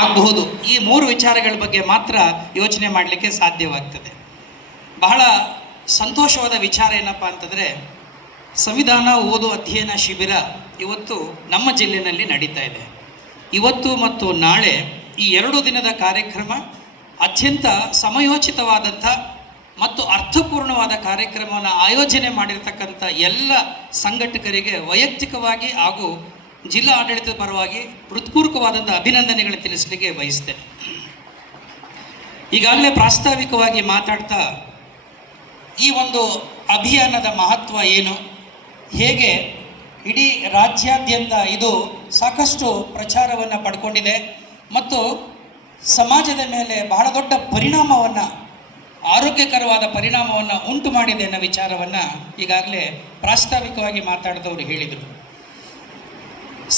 ಆಗಬಹುದು. ಈ ಮೂರು ವಿಚಾರಗಳ ಬಗ್ಗೆ ಮಾತ್ರ ಯೋಚನೆ ಮಾಡಲಿಕ್ಕೆ ಸಾಧ್ಯವಾಗ್ತದೆ. ಬಹಳ ಸಂತೋಷವಾದ ವಿಚಾರ ಏನಪ್ಪ ಅಂತಂದರೆ, ಸಂವಿಧಾನ ಓದು ಅಧ್ಯಯನ ಶಿಬಿರ ಇವತ್ತು ನಮ್ಮ ಜಿಲ್ಲೆಯಲ್ಲಿ ನಡೀತಾ ಇದೆ. ಇವತ್ತು ಮತ್ತು ನಾಳೆ ಈ 2 ದಿನದ ಕಾರ್ಯಕ್ರಮ ಅತ್ಯಂತ ಸಮಯೋಚಿತವಾದಂಥ ಮತ್ತು ಅರ್ಥಪೂರ್ಣವಾದ ಕಾರ್ಯಕ್ರಮವನ್ನು ಆಯೋಜನೆ ಮಾಡಿರ್ತಕ್ಕಂಥ ಎಲ್ಲ ಸಂಘಟಕರಿಗೆ ವೈಯಕ್ತಿಕವಾಗಿ ಹಾಗೂ ಜಿಲ್ಲಾ ಆಡಳಿತದ ಪರವಾಗಿ ಹೃತ್ಪೂರ್ವಕವಾದಂಥ ಅಭಿನಂದನೆಗಳನ್ನು ತಿಳಿಸಲಿಕ್ಕೆ ಬಯಸ್ತೇನೆ. ಈಗಾಗಲೇ ಪ್ರಾಸ್ತಾವಿಕವಾಗಿ ಮಾತಾಡ್ತಾ ಈ ಒಂದು ಅಭಿಯಾನದ ಮಹತ್ವ ಏನು, ಹೇಗೆ ಇಡೀ ರಾಜ್ಯಾದ್ಯಂತ ಇದು ಸಾಕಷ್ಟು ಪ್ರಚಾರವನ್ನು ಪಡ್ಕೊಂಡಿದೆ ಮತ್ತು ಸಮಾಜದ ಮೇಲೆ ಬಹಳ ದೊಡ್ಡ ಪರಿಣಾಮವನ್ನು, ಆರೋಗ್ಯಕರವಾದ ಪರಿಣಾಮವನ್ನು ಉಂಟು ಮಾಡಿದೆ ಅನ್ನೋ ವಿಚಾರವನ್ನು ಈಗಾಗಲೇ ಪ್ರಾಸ್ತಾವಿಕವಾಗಿ ಮಾತಾಡಿದವರು ಹೇಳಿದರು.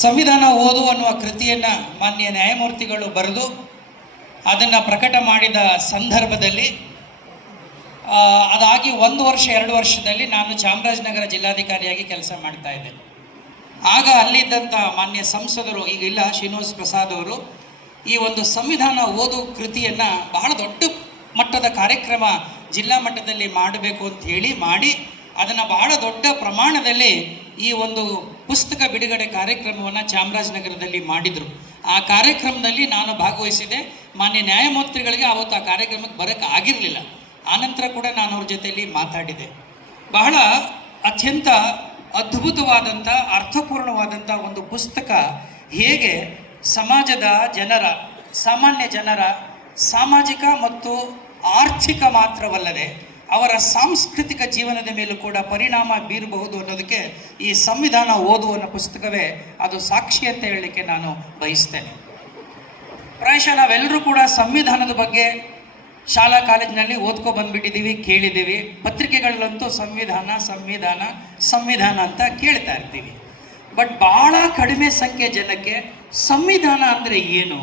ಸಂವಿಧಾನ ಓದು ಅನ್ನುವ ಕೃತಿಯನ್ನು ಮಾನ್ಯ ನ್ಯಾಯಮೂರ್ತಿಗಳು ಬರೆದು ಅದನ್ನು ಪ್ರಕಟ ಮಾಡಿದ ಸಂದರ್ಭದಲ್ಲಿ ಅದಾಗಿ 1 ವರ್ಷ 2 ವರ್ಷದಲ್ಲಿ ನಾನು ಚಾಮರಾಜನಗರ ಜಿಲ್ಲಾಧಿಕಾರಿಯಾಗಿ ಕೆಲಸ ಮಾಡ್ತಾ ಇದ್ದೆ. ಆಗ ಅಲ್ಲಿದ್ದಂಥ ಮಾನ್ಯ ಸಂಸದರು, ಈಗ ಇಲ್ಲ, ಶ್ರೀನಿವಾಸ್ ಪ್ರಸಾದ್ ಅವರು ಈ ಒಂದು ಸಂವಿಧಾನ ಓದು ಕೃತಿಯನ್ನು ಬಹಳ ದೊಡ್ಡ ಮಟ್ಟದ ಕಾರ್ಯಕ್ರಮ ಜಿಲ್ಲಾ ಮಟ್ಟದಲ್ಲಿ ಮಾಡಬೇಕು ಅಂತ ಹೇಳಿ ಮಾಡಿ ಅದನ್ನು ಬಹಳ ದೊಡ್ಡ ಪ್ರಮಾಣದಲ್ಲಿ ಈ ಒಂದು ಪುಸ್ತಕ ಬಿಡುಗಡೆ ಕಾರ್ಯಕ್ರಮವನ್ನು ಚಾಮರಾಜನಗರದಲ್ಲಿ ಮಾಡಿದರು. ಆ ಕಾರ್ಯಕ್ರಮದಲ್ಲಿ ನಾನು ಭಾಗವಹಿಸಿದೆ. ಮಾನ್ಯ ನ್ಯಾಯಮೂರ್ತಿಗಳಿಗೆ ಆವತ್ತು ಆ ಕಾರ್ಯಕ್ರಮಕ್ಕೆ ಬರೋಕ್ಕೆ ಆಗಿರಲಿಲ್ಲ. ಆನಂತರ ಕೂಡ ನಾನು ಅವ್ರ ಜೊತೆಯಲ್ಲಿ ಮಾತಾಡಿದೆ. ಬಹಳ ಅತ್ಯಂತ ಅದ್ಭುತವಾದಂಥ ಅರ್ಥಪೂರ್ಣವಾದಂಥ ಒಂದು ಪುಸ್ತಕ ಹೇಗೆ ಸಮಾಜದ ಜನರ, ಸಾಮಾನ್ಯ ಜನರ ಸಾಮಾಜಿಕ ಮತ್ತು ಆರ್ಥಿಕ ಮಾತ್ರವಲ್ಲದೆ ಅವರ ಸಾಂಸ್ಕೃತಿಕ ಜೀವನದ ಮೇಲೂ ಕೂಡ ಪರಿಣಾಮ ಬೀರಬಹುದು ಅನ್ನೋದಕ್ಕೆ ಈ ಸಂವಿಧಾನ ಓದುವ ಪುಸ್ತಕವೇ ಅದು ಸಾಕ್ಷಿ ಅಂತ ಹೇಳಲಿಕ್ಕೆ ನಾನು ಬಯಸ್ತೇನೆ. ಪ್ರಾಯಶಃ ನಾವೆಲ್ಲರೂ ಕೂಡ ಸಂವಿಧಾನದ ಬಗ್ಗೆ ಶಾಲಾ ಕಾಲೇಜಿನಲ್ಲಿ ಓದ್ಕೊ ಬಂದುಬಿಟ್ಟಿದ್ದೀವಿ, ಕೇಳಿದ್ದೀವಿ. ಪತ್ರಿಕೆಗಳಲ್ಲಂತೂ ಸಂವಿಧಾನ ಸಂವಿಧಾನ ಸಂವಿಧಾನ ಅಂತ ಕೇಳ್ತಾ ಇರ್ತೀವಿ. ಬಟ್ ಭಾಳ ಕಡಿಮೆ ಸಂಖ್ಯೆ ಜನಕ್ಕೆ ಸಂವಿಧಾನ ಅಂದರೆ ಏನು,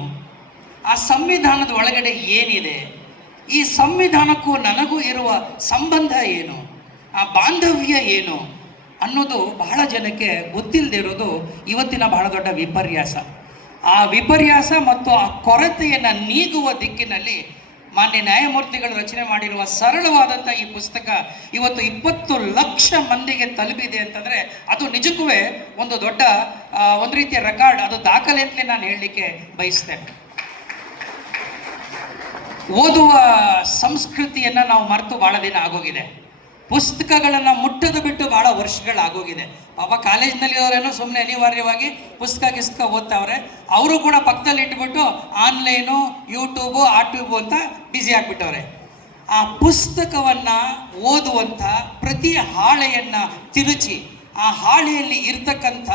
ಆ ಸಂವಿಧಾನದ ಒಳಗಡೆ ಏನಿದೆ, ಈ ಸಂವಿಧಾನಕ್ಕೂ ನನಗೂ ಇರುವ ಸಂಬಂಧ ಏನು, ಆ ಬಾಂಧವ್ಯ ಏನು ಅನ್ನೋದು ಬಹಳ ಜನಕ್ಕೆ ಗೊತ್ತಿಲ್ಲದಿರೋದು ಇವತ್ತಿನ ಬಹಳ ದೊಡ್ಡ ವಿಪರ್ಯಾಸ. ಆ ವಿಪರ್ಯಾಸ ಮತ್ತು ಆ ಕೊರತೆಯನ್ನು ನೀಗುವ ದಿಕ್ಕಿನಲ್ಲಿ ಮಾನ್ಯ ನ್ಯಾಯಮೂರ್ತಿಗಳು ರಚನೆ ಮಾಡಿರುವ ಸರಳವಾದಂಥ ಈ ಪುಸ್ತಕ ಇವತ್ತು 20 ಲಕ್ಷ ಮಂದಿಗೆ ತಲುಪಿದೆ ಅಂತಂದರೆ ಅದು ನಿಜಕ್ಕೂ ಒಂದು ದೊಡ್ಡ ಒಂದು ರೀತಿಯ ರೆಕಾರ್ಡ್, ಅದು ದಾಖಲೆ ಅಂತಲೇ ನಾನು ಹೇಳಲಿಕ್ಕೆ ಬಯಸ್ತೇನೆ. ಓದುವ ಸಂಸ್ಕೃತಿಯನ್ನು ನಾವು ಮರೆತು ಭಾಳ ದಿನ ಆಗೋಗಿದೆ. ಪುಸ್ತಕಗಳನ್ನು ಮುಟ್ಟದು ಬಿಟ್ಟು ಭಾಳ ವರ್ಷಗಳಾಗೋಗಿದೆ. ಪಾಪ ಕಾಲೇಜಿನಲ್ಲಿ ಅವರೇನೋ ಸುಮ್ಮನೆ ಅನಿವಾರ್ಯವಾಗಿ ಪುಸ್ತಕ ಓದ್ತಾವ್ರೆ. ಅವರು ಕೂಡ ಪಕ್ಕದಲ್ಲಿ ಇಟ್ಬಿಟ್ಟು ಆನ್ಲೈನು, ಯೂಟ್ಯೂಬು, ಆಟ್ಯೂಬು ಅಂತ ಬ್ಯುಸಿ ಆಗಿಬಿಟ್ಟವ್ರೆ. ಆ ಪುಸ್ತಕವನ್ನು ಓದುವಂಥ ಪ್ರತಿ ಹಾಳೆಯನ್ನು ತಿರುಚಿ ಆ ಹಾಳೆಯಲ್ಲಿ ಇರ್ತಕ್ಕಂಥ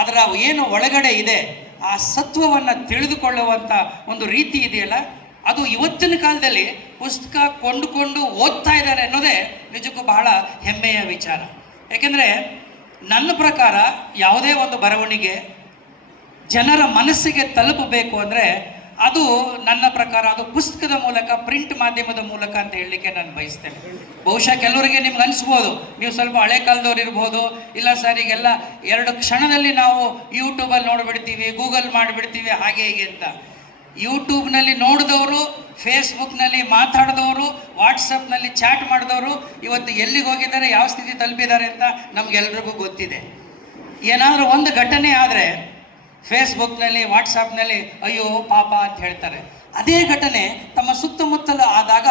ಅದರ ಏನು ಒಳಗಡೆ ಇದೆ ಆ ಸತ್ವವನ್ನು ತಿಳಿದುಕೊಳ್ಳುವಂಥ ಒಂದು ರೀತಿ ಇದೆಯಲ್ಲ, ಅದು ಇವತ್ತಿನ ಕಾಲದಲ್ಲಿ ಪುಸ್ತಕ ಕೊಂಡುಕೊಂಡು ಓದ್ತಾ ಇದ್ದಾರೆ ಅನ್ನೋದೇ ನಿಜಕ್ಕೂ ಬಹಳ ಹೆಮ್ಮೆಯ ವಿಚಾರ. ಯಾಕೆಂದರೆ ನನ್ನ ಪ್ರಕಾರ ಯಾವುದೇ ಒಂದು ಬರವಣಿಗೆ ಜನರ ಮನಸ್ಸಿಗೆ ತಲುಪಬೇಕು ಅಂದರೆ ಅದು ನನ್ನ ಪ್ರಕಾರ ಅದು ಪುಸ್ತಕದ ಮೂಲಕ, ಪ್ರಿಂಟ್ ಮಾಧ್ಯಮದ ಮೂಲಕ ಅಂತ ಹೇಳಲಿಕ್ಕೆ ನಾನು ಬಯಸ್ತೇನೆ. ಬಹುಶಃ ಕೆಲವರಿಗೆ ನಿಮ್ಗೆ ಅನಿಸ್ಬೋದು, ನೀವು ಸ್ವಲ್ಪ ಹಳೆ ಕಾಲದವ್ರು ಇರ್ಬೋದು, ಇಲ್ಲ ಸರ್ ಈಗೆಲ್ಲ 2 ಕ್ಷಣದಲ್ಲಿ ನಾವು ಯೂಟ್ಯೂಬಲ್ಲಿ ನೋಡಿಬಿಡ್ತೀವಿ, ಗೂಗಲ್ ಮಾಡಿಬಿಡ್ತೀವಿ, ಹಾಗೆ ಹೀಗೆ ಅಂತ. ಯೂಟ್ಯೂಬ್ನಲ್ಲಿ ನೋಡಿದವರು, ಫೇಸ್ಬುಕ್ನಲ್ಲಿ ಮಾತಾಡಿದವರು, ವಾಟ್ಸಪ್ನಲ್ಲಿ ಚಾಟ್ ಮಾಡಿದವರು ಇವತ್ತು ಎಲ್ಲಿಗೆ ಹೋಗಿದ್ದಾರೆ, ಯಾವ ಸ್ಥಿತಿ ತಲುಪಿದ್ದಾರೆ ಅಂತ ನಮಗೆಲ್ರಿಗೂ ಗೊತ್ತಿದೆ. ಏನಾದರೂ ಒಂದು ಘಟನೆ ಆದರೆ ಫೇಸ್ಬುಕ್ನಲ್ಲಿ, ವಾಟ್ಸಪ್ನಲ್ಲಿ ಅಯ್ಯೋ ಪಾಪ ಅಂತ ಹೇಳ್ತಾರೆ. ಅದೇ ಘಟನೆ ತಮ್ಮ ಸುತ್ತಮುತ್ತಲು ಆದಾಗ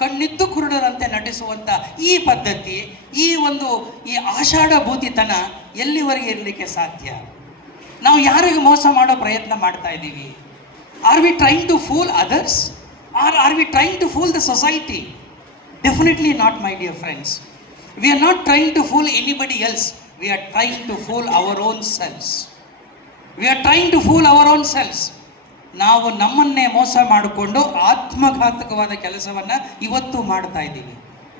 ಕಣ್ಣಿದ್ದು ಕುರುಡರಂತೆ ನಟಿಸುವಂಥ ಈ ಪದ್ಧತಿ, ಈ ಆಷಾಢಭೂತಿತನ ಎಲ್ಲಿವರೆಗೆ ಇರಲಿಕ್ಕೆ ಸಾಧ್ಯ? ನಾವು ಯಾರಿಗೆ ಮೋಸ ಮಾಡೋ ಪ್ರಯತ್ನ ಮಾಡ್ತಾ ಇದ್ದೀವಿ? Are we trying to fool others or are we trying to fool the society? Definitely not, my dear friends. We are not trying to fool anybody else. We are trying to fool our own selves. We are trying to fool our own selves. ನಾವು ನಮ್ಮನ್ನೇ ಮೋಸ ಮಾಡಿಕೊಂಡು ಆತ್ಮಘಾತಕವಾದ ಕೆಲಸವನ್ನು ಇವತ್ತು ಮಾಡ್ತಾ ಇದ್ದೀವಿ.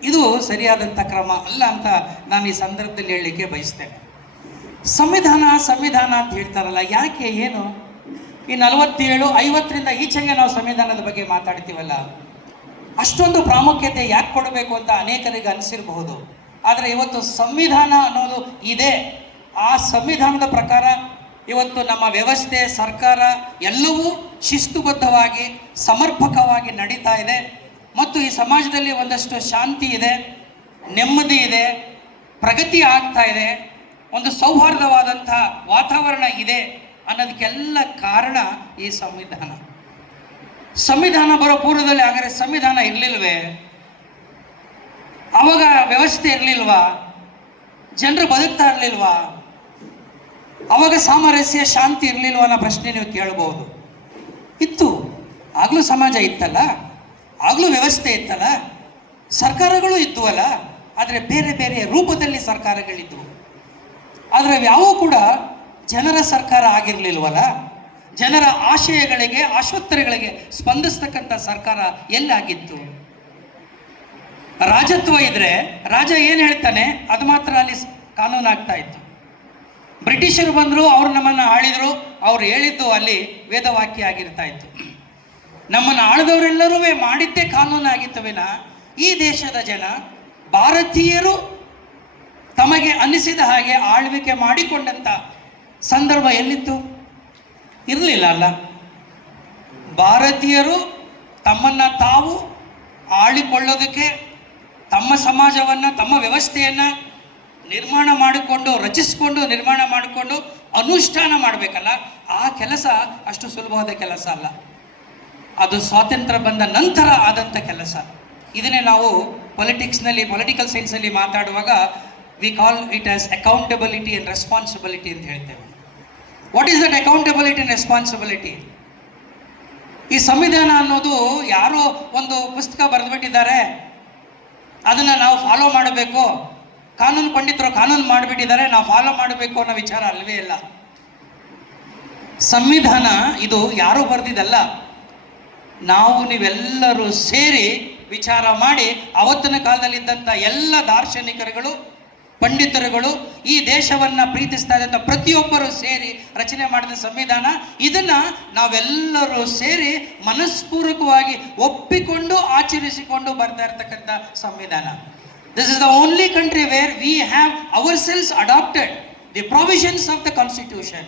ಇದು ಸರಿಯಾದಂಥ ಕ್ರಮ ಅಲ್ಲ ಅಂತ ನಾನು ಈ ಸಂದರ್ಭದಲ್ಲಿ ಹೇಳಲಿಕ್ಕೆ ಬಯಸ್ತೇನೆ. ಸಂವಿಧಾನ ಅಂತ ಹೇಳ್ತಾರಲ್ಲ, ಯಾಕೆ, ಏನು? ಈ 47, 50ರಿಂದ ಈಚೆಗೆ ನಾವು ಸಂವಿಧಾನದ ಬಗ್ಗೆ ಮಾತಾಡ್ತೀವಲ್ಲ, ಅಷ್ಟೊಂದು ಪ್ರಾಮುಖ್ಯತೆ ಯಾಕೆ ಕೊಡಬೇಕು ಅಂತ ಅನೇಕರಿಗೆ ಅನಿಸಿರಬಹುದು. ಆದರೆ ಇವತ್ತು ಸಂವಿಧಾನ ಅನ್ನೋದು ಇದೆ. ಆ ಸಂವಿಧಾನದ ಪ್ರಕಾರ ಇವತ್ತು ನಮ್ಮ ವ್ಯವಸ್ಥೆ, ಸರ್ಕಾರ ಎಲ್ಲವೂ ಶಿಸ್ತುಬದ್ಧವಾಗಿ ಸಮರ್ಪಕವಾಗಿ ನಡೀತಾ ಇದೆ ಮತ್ತು ಈ ಸಮಾಜದಲ್ಲಿ ಒಂದಷ್ಟು ಶಾಂತಿ ಇದೆ, ನೆಮ್ಮದಿ ಇದೆ, ಪ್ರಗತಿ ಆಗ್ತಾ ಇದೆ, ಒಂದು ಸೌಹಾರ್ದವಾದಂಥ ವಾತಾವರಣ ಇದೆ ಅನ್ನೋದಕ್ಕೆಲ್ಲ ಕಾರಣ ಈ ಸಂವಿಧಾನ. ಸಂವಿಧಾನ ಬರೋ ಪೂರ್ವದಲ್ಲಿ ಹಾಗಾದರೆ ಸಂವಿಧಾನ ಇರಲಿಲ್ವೇ? ಆವಾಗ ವ್ಯವಸ್ಥೆ ಇರಲಿಲ್ವಾ? ಜನರು ಬದುಕ್ತಾ ಇರಲಿಲ್ವಾ? ಆವಾಗ ಸಾಮರಸ್ಯ ಶಾಂತಿ ಇರಲಿಲ್ವ ಅನ್ನೋ ಪ್ರಶ್ನೆ ನೀವು ಕೇಳ್ಬೋದು. ಇತ್ತು, ಆಗಲೂ ಸಮಾಜ ಇತ್ತಲ್ಲ, ಆಗಲೂ ವ್ಯವಸ್ಥೆ ಇತ್ತಲ್ಲ, ಸರ್ಕಾರಗಳು ಇದ್ವಲ್ಲ, ಆದರೆ ಬೇರೆ ಬೇರೆ ರೂಪದಲ್ಲಿ ಸರ್ಕಾರಗಳಿದ್ವು. ಆದರೆ ಯಾವೂ ಕೂಡ ಜನರ ಸರ್ಕಾರ ಆಗಿರಲಿಲ್ವಲ್ಲ. ಜನರ ಆಶಯಗಳಿಗೆ, ಆಶೋತ್ತರಗಳಿಗೆ ಸ್ಪಂದಿಸ್ತಕ್ಕಂಥ ಸರ್ಕಾರ ಎಲ್ಲಾಗಿತ್ತು? ರಾಜತ್ವ ಇದ್ರೆ ರಾಜ ಏನು ಹೇಳ್ತಾನೆ ಅದು ಮಾತ್ರ ಅಲ್ಲಿ ಕಾನೂನು ಆಗ್ತಾ ಇತ್ತು. ಬ್ರಿಟಿಷರು ಬಂದರು, ಅವ್ರು ನಮ್ಮನ್ನು ಆಳಿದರು, ಅವ್ರು ಹೇಳಿದ್ದು ಅಲ್ಲಿ ವೇದವಾಕ್ಯ ಆಗಿರ್ತಾ ಇತ್ತು. ನಮ್ಮನ್ನು ಆಳಿದವರೆಲ್ಲರೂ ಮಾಡಿದ್ದೇ ಕಾನೂನು ಆಗಿತ್ತವೇನ ಈ ದೇಶದ ಜನ ಭಾರತೀಯರು ತಮಗೆ ಅನ್ನಿಸಿದ ಹಾಗೆ ಆಳ್ವಿಕೆ ಮಾಡಿಕೊಂಡಂಥ ಸಂದರ್ಭ ಎಲ್ಲಿತ್ತು? ಇರಲಿಲ್ಲ ಅಲ್ಲ. ಭಾರತೀಯರು ತಮ್ಮನ್ನು ತಾವು ಆಳಿಕೊಳ್ಳೋದಕ್ಕೆ, ತಮ್ಮ ಸಮಾಜವನ್ನು, ತಮ್ಮ ವ್ಯವಸ್ಥೆಯನ್ನು ನಿರ್ಮಾಣ ಮಾಡಿಕೊಂಡು, ರಚಿಸಿಕೊಂಡು, ನಿರ್ಮಾಣ ಮಾಡಿಕೊಂಡು ಅನುಷ್ಠಾನ ಮಾಡಬೇಕಲ್ಲ, ಆ ಕೆಲಸ ಅಷ್ಟು ಸುಲಭವಾದ ಕೆಲಸ ಅಲ್ಲ. ಅದು ಸ್ವಾತಂತ್ರ್ಯ ಬಂದ ನಂತರ ಆದಂಥ ಕೆಲಸ. ಇದನ್ನೇ ನಾವು ಪೊಲಿಟಿಕಲ್ ಸೈನ್ಸಲ್ಲಿ ಮಾತಾಡುವಾಗ we call it as accountability and responsibility ಅಂತ ಹೇಳ್ತೇವೆ. What is that accountability and responsibility? ಈ ಸಂವಿಧಾನ ಅನ್ನೋದು ಯಾರೋ ಒಂದು ಪುಸ್ತಕ ಬರೆದುಬಿಟ್ಟಿದ್ದಾರೆ, ಅದನ್ನು ನಾವು ಫಾಲೋ ಮಾಡಬೇಕು, ಕಾನೂನು ಪಂಡಿತರು ಕಾನೂನು ಮಾಡಿಬಿಟ್ಟಿದ್ದಾರೆ, ನಾವು ಫಾಲೋ ಮಾಡಬೇಕು ಅನ್ನೋ ವಿಚಾರ ಅಲ್ವೇ ಇಲ್ಲ. ಸಂವಿಧಾನ ಇದು ಯಾರೂ ಬರೆದಿದ್ದಲ್ಲ, ನಾವು ನೀವೆಲ್ಲರೂ ಸೇರಿ ವಿಚಾರ ಮಾಡಿ ಅವತ್ತಿನ ಕಾಲದಲ್ಲಿದ್ದಂಥ ಎಲ್ಲ ದಾರ್ಶನಿಕರುಗಳು, ಪಂಡಿತರುಗಳು, ಈ ದೇಶವನ್ನು ಪ್ರೀತಿಸ್ತಾ ಇದ್ದಂಥ ಪ್ರತಿಯೊಬ್ಬರು ಸೇರಿ ರಚನೆ ಮಾಡಿದ ಸಂವಿಧಾನ. ಇದನ್ನು ನಾವೆಲ್ಲರೂ ಸೇರಿ ಮನಸ್ಪೂರ್ವಕವಾಗಿ ಒಪ್ಪಿಕೊಂಡು ಆಚರಿಸಿಕೊಂಡು ಬರ್ತಾ ಇರತಕ್ಕಂಥ ಸಂವಿಧಾನ. This is the only country where we have ourselves adopted the provisions of the constitution.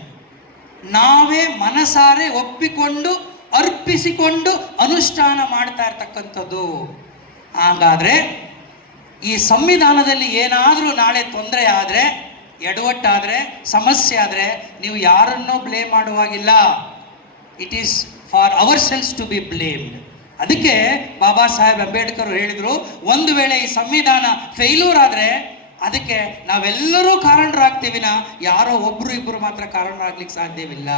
ನಾವೇ ಮನಸಾರೆ ಒಪ್ಪಿಕೊಂಡು ಅರ್ಪಿಸಿಕೊಂಡು ಅನುಷ್ಠಾನ ಮಾಡ್ತಾ ಇರ್ತಕ್ಕಂಥದ್ದು. ಹಾಗಾದರೆ ಈ ಸಂವಿಧಾನದಲ್ಲಿ ಏನಾದರೂ ನಾಳೆ ತೊಂದರೆ ಆದರೆ, ಎಡವಟ್ಟಾದರೆ, ಸಮಸ್ಯೆ ಆದರೆ ನೀವು ಯಾರನ್ನೂ ಬ್ಲೇಮ್ ಮಾಡುವಾಗಿಲ್ಲ. It is for our selves to be blamed. ಅದಕ್ಕೆ ಬಾಬಾ ಸಾಹೇಬ್ ಅಂಬೇಡ್ಕರ್ ಹೇಳಿದರು, ಒಂದು ವೇಳೆ ಈ ಸಂವಿಧಾನ ಫೇಲ್ಯೂರ್ ಆದರೆ ಅದಕ್ಕೆ ನಾವೆಲ್ಲರೂ ಕಾರಣರಾಗ್ತೀವಿನ, ಯಾರೋ ಒಬ್ಬರು ಇಬ್ಬರು ಮಾತ್ರ ಕಾರಣರಾಗ್ಲಿಕ್ಕೆ ಸಾಧ್ಯವಿಲ್ಲ.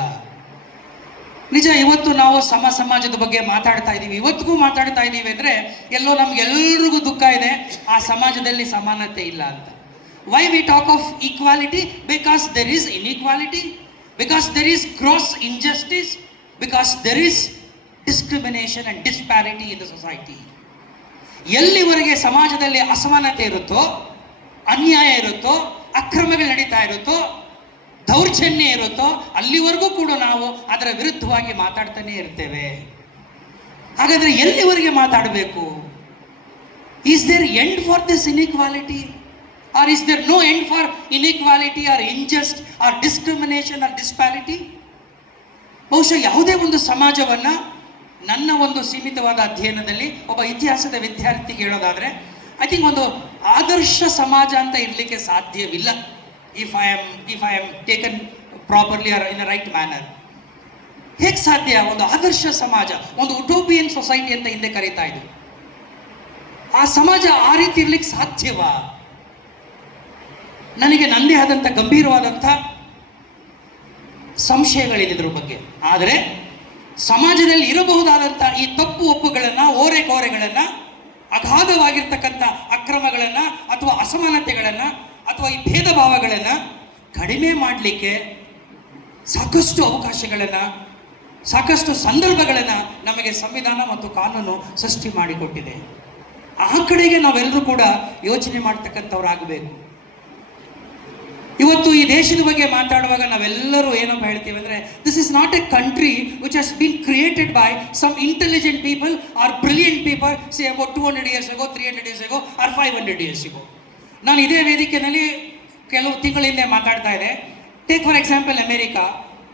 ನಿಜ, ಇವತ್ತು ನಾವು ಸಮಾಜದ ಬಗ್ಗೆ ಮಾತಾಡ್ತಾ ಇದ್ದೀವಿ, ಇವತ್ತಿಗೂ ಮಾತಾಡ್ತಾ ಇದ್ದೀವಿ ಅಂದರೆ ಎಲ್ಲೋ ನಮ್ಗೆಲ್ರಿಗೂ ದುಃಖ ಇದೆ, ಆ ಸಮಾಜದಲ್ಲಿ ಸಮಾನತೆ ಇಲ್ಲ ಅಂತ. Why we talk of equality? Because there is inequality, because there is gross injustice, because there is discrimination and disparity in the society. ಎಲ್ಲಿವರೆಗೆ ಸಮಾಜದಲ್ಲಿ ಅಸಮಾನತೆ ಇರುತ್ತೋ, ಅನ್ಯಾಯ ಇರುತ್ತೋ, ಅಕ್ರಮಗಳು ನಡೀತಾ ಇರುತ್ತೋ, ದೌರ್ಜನ್ಯ ಇರುತ್ತೋ, ಅಲ್ಲಿವರೆಗೂ ಕೂಡ ನಾವು ಅದರ ವಿರುದ್ಧವಾಗಿ ಮಾತಾಡ್ತಾನೆ ಇರ್ತೇವೆ. ಹಾಗಾದರೆ ಎಲ್ಲಿವರೆಗೆ ಮಾತಾಡಬೇಕು? Is there end for this inequality or is there no end for inequality or injust or discrimination or disparity? ಬಹುಶಃ ಯಾವುದೇ ಒಂದು ಸಮಾಜವನ್ನು ನನ್ನ ಒಂದು ಸೀಮಿತವಾದ ಅಧ್ಯಯನದಲ್ಲಿ ಒಬ್ಬ ಇತಿಹಾಸದ ವಿದ್ಯಾರ್ಥಿಗೆ ಹೇಳೋದಾದರೆ, ಐ ಥಿಂಕ್ ಒಂದು ಆದರ್ಶ ಸಮಾಜ ಅಂತ ಇರಲಿಕ್ಕೆ ಸಾಧ್ಯವಿಲ್ಲ. If I am taken properly or in a right manner. ಹೇಗೆ ಸಾಧ್ಯ? ಒಂದು ಆದರ್ಶ ಸಮಾಜ, ಒಂದು ಉಟೋಪಿಯನ್ ಸೊಸೈಟಿ ಅಂತ ಹಿಂದೆ ಕರೀತಾ ಇದ್ರು. ಆ ಸಮಾಜ ಆ ರೀತಿ ಇರ್ಲಿಕ್ಕೆ ಸಾಧ್ಯವಾ? ನನಗೆ ನನ್ನದೇ ಆದಂಥ ಗಂಭೀರವಾದಂಥ ಸಂಶಯಗಳಿದೆ ಇದ್ರ ಬಗ್ಗೆ. ಆದರೆ ಸಮಾಜದಲ್ಲಿ ಇರಬಹುದಾದಂಥ ಈ ತಪ್ಪು ಒಪ್ಪುಗಳನ್ನು, ಓರೆಕೋರೆಗಳನ್ನು, ಅಗಾಧವಾಗಿರ್ತಕ್ಕಂಥ ಅಕ್ರಮಗಳನ್ನು ಅಥವಾ ಅಸಮಾನತೆಗಳನ್ನು ಅಥವಾ ಈ ಭೇದ ಭಾವಗಳನ್ನು ಕಡಿಮೆ ಮಾಡಲಿಕ್ಕೆ ಸಾಕಷ್ಟು ಅವಕಾಶಗಳನ್ನು, ಸಾಕಷ್ಟು ಸಂದರ್ಭಗಳನ್ನು ನಮಗೆ ಸಂವಿಧಾನ ಮತ್ತು ಕಾನೂನು ಸೃಷ್ಟಿ ಮಾಡಿಕೊಟ್ಟಿದೆ. ಆ ಕಡೆಗೆ ನಾವೆಲ್ಲರೂ ಕೂಡ ಯೋಚನೆ ಮಾಡ್ತಕ್ಕಂಥವ್ರಾಗಬೇಕು. ಇವತ್ತು ಈ ದೇಶದ ಬಗ್ಗೆ ಮಾತಾಡುವಾಗ ನಾವೆಲ್ಲರೂ ಏನಪ್ಪ ಹೇಳ್ತೀವಿ ಅಂದರೆ, this is not a country which has been created by some intelligent people or brilliant people say about 200 years ago, 300 years ago or 500 years ago. ನಾನು ಇದೇ ವೇದಿಕೆಯಲ್ಲಿ ಕೆಲವು ತಿಂಗಳ ಹಿಂದೆ ಮಾತಾಡ್ತಾ ಇದ್ದೆ. Take for example America.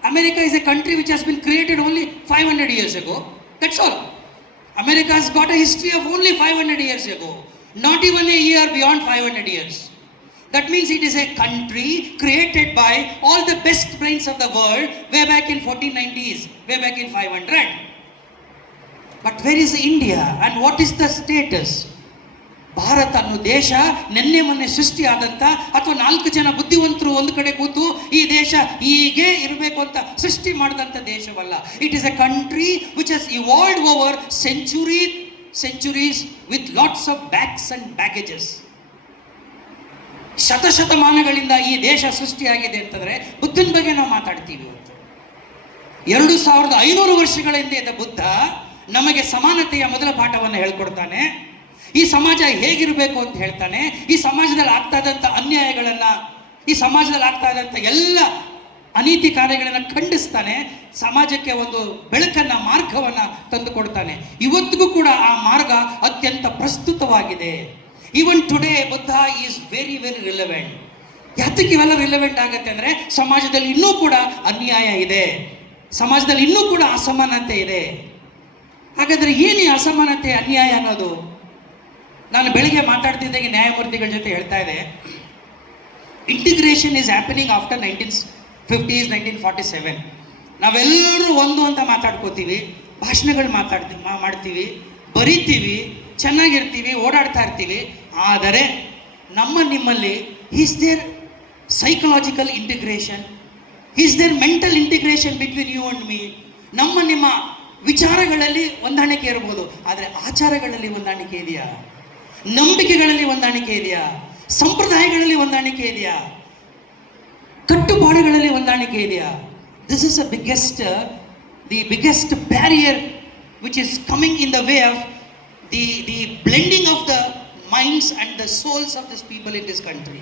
America is a country which has been created only 500 years ago. That's all. America has got a history of only 500 years ago. Not even a year beyond 500 years. That means it is a country created by all the best brains of the world way back in 1490s, way back in 500. But where is India and what is the status? Bharat ಅನ್ನೋ ದೇಶ ನಿನ್ನೆ ಮೊನ್ನೆ ಸೃಷ್ಟಿಯಾದಂಥ ಅಥವಾ 4 ಜನ ಬುದ್ಧಿವಂತರು ಒಂದು ಕಡೆ ಕೂತು ಈ ದೇಶ ಹೀಗೆ ಇರಬೇಕು ಅಂತ ಸೃಷ್ಟಿ ಮಾಡಿದಂಥ ದೇಶವಲ್ಲ. It is a country which has evolved over centuries with lots of bags and baggages. ಶತಶತಮಾನಗಳಿಂದ ಈ ದೇಶ ಸೃಷ್ಟಿಯಾಗಿದೆ ಅಂತಂದರೆ ಬುದ್ಧನ ಬಗ್ಗೆ ನಾವು ಮಾತಾಡ್ತೀವಿ. ಇವತ್ತು 2500 ವರ್ಷಗಳ ಹಿಂದೆ ಇದ್ದ ಬುದ್ಧ ನಮಗೆ ಸಮಾನತೆಯ ಮೊದಲ ಪಾಠವನ್ನು ಹೇಳ್ಕೊಡ್ತಾನೆ. ಈ ಸಮಾಜ ಹೇಗಿರಬೇಕು ಅಂತ ಹೇಳ್ತಾನೆ. ಈ ಸಮಾಜದಲ್ಲಿ ಆಗ್ತಾ ಇದ್ದಂಥ ಅನ್ಯಾಯಗಳನ್ನು, ಈ ಸಮಾಜದಲ್ಲಿ ಆಗ್ತಾ ಇದ್ದಂಥ ಎಲ್ಲ ಅನೀತಿ ಕಾರ್ಯಗಳನ್ನು ಖಂಡಿಸ್ತಾನೆ. ಸಮಾಜಕ್ಕೆ ಒಂದು ಬೆಳಕನ್ನು, ಮಾರ್ಗವನ್ನು ತಂದುಕೊಡ್ತಾನೆ. ಇವತ್ತಿಗೂ ಕೂಡ ಆ ಮಾರ್ಗ ಅತ್ಯಂತ ಪ್ರಸ್ತುತವಾಗಿದೆ. Even today Buddha is very very relevant. ಯಾತಕ್ಕೆ ಇವೆಲ್ಲ ರಿಲೆವೆಂಟ್ ಆಗುತ್ತೆ ಅಂದರೆ ಸಮಾಜದಲ್ಲಿ ಇನ್ನೂ ಕೂಡ ಅನ್ಯಾಯ ಇದೆ, ಸಮಾಜದಲ್ಲಿ ಇನ್ನೂ ಕೂಡ ಅಸಮಾನತೆ ಇದೆ. ಹಾಗಾದರೆ ಏನು ಈ ಅಸಮಾನತೆ, ಅನ್ಯಾಯ ಅನ್ನೋದು? ನಾನು ಬೆಳಿಗ್ಗೆ ಮಾತಾಡ್ತಿದ್ದಂಗೆ ನ್ಯಾಯಮೂರ್ತಿಗಳ ಜೊತೆ ಹೇಳ್ತಾ ಇದೆ, integration is happening after 1950s 1947. ನಾವೆಲ್ಲರೂ ಒಂದು ಅಂತ ಮಾತಾಡ್ಕೋತೀವಿ, ಭಾಷಣಗಳು ಮಾಡ್ತೀವಿ, ಬರಿತೀವಿ, ಚೆನ್ನಾಗಿರ್ತೀವಿ, ಓಡಾಡ್ತಾ ಇರ್ತೀವಿ. ಆದರೆ ನಿಮ್ಮಲ್ಲಿ is there psychological integration, is there mental integration between you and me? ನಿಮ್ಮ ವಿಚಾರಗಳಲ್ಲಿ ಹೊಂದಾಣಿಕೆ ಇರ್ಬೋದು, ಆದರೆ ಆಚಾರಗಳಲ್ಲಿ ಹೊಂದಾಣಿಕೆ ಇದೆಯಾ? ನಂಬಿಕೆಗಳಲ್ಲಿ ಹೊಂದಾಣಿಕೆ ಇದೆಯಾ? ಸಂಪ್ರದಾಯಗಳಲ್ಲಿ ಹೊಂದಾಣಿಕೆ ಇದೆಯಾ? ಕಟ್ಟುಪಾಡುಗಳಲ್ಲಿ ಹೊಂದಾಣಿಕೆ ಇದೆಯಾ? This is the biggest barrier which is coming in the way of the blending of the minds and the souls of these people in this country.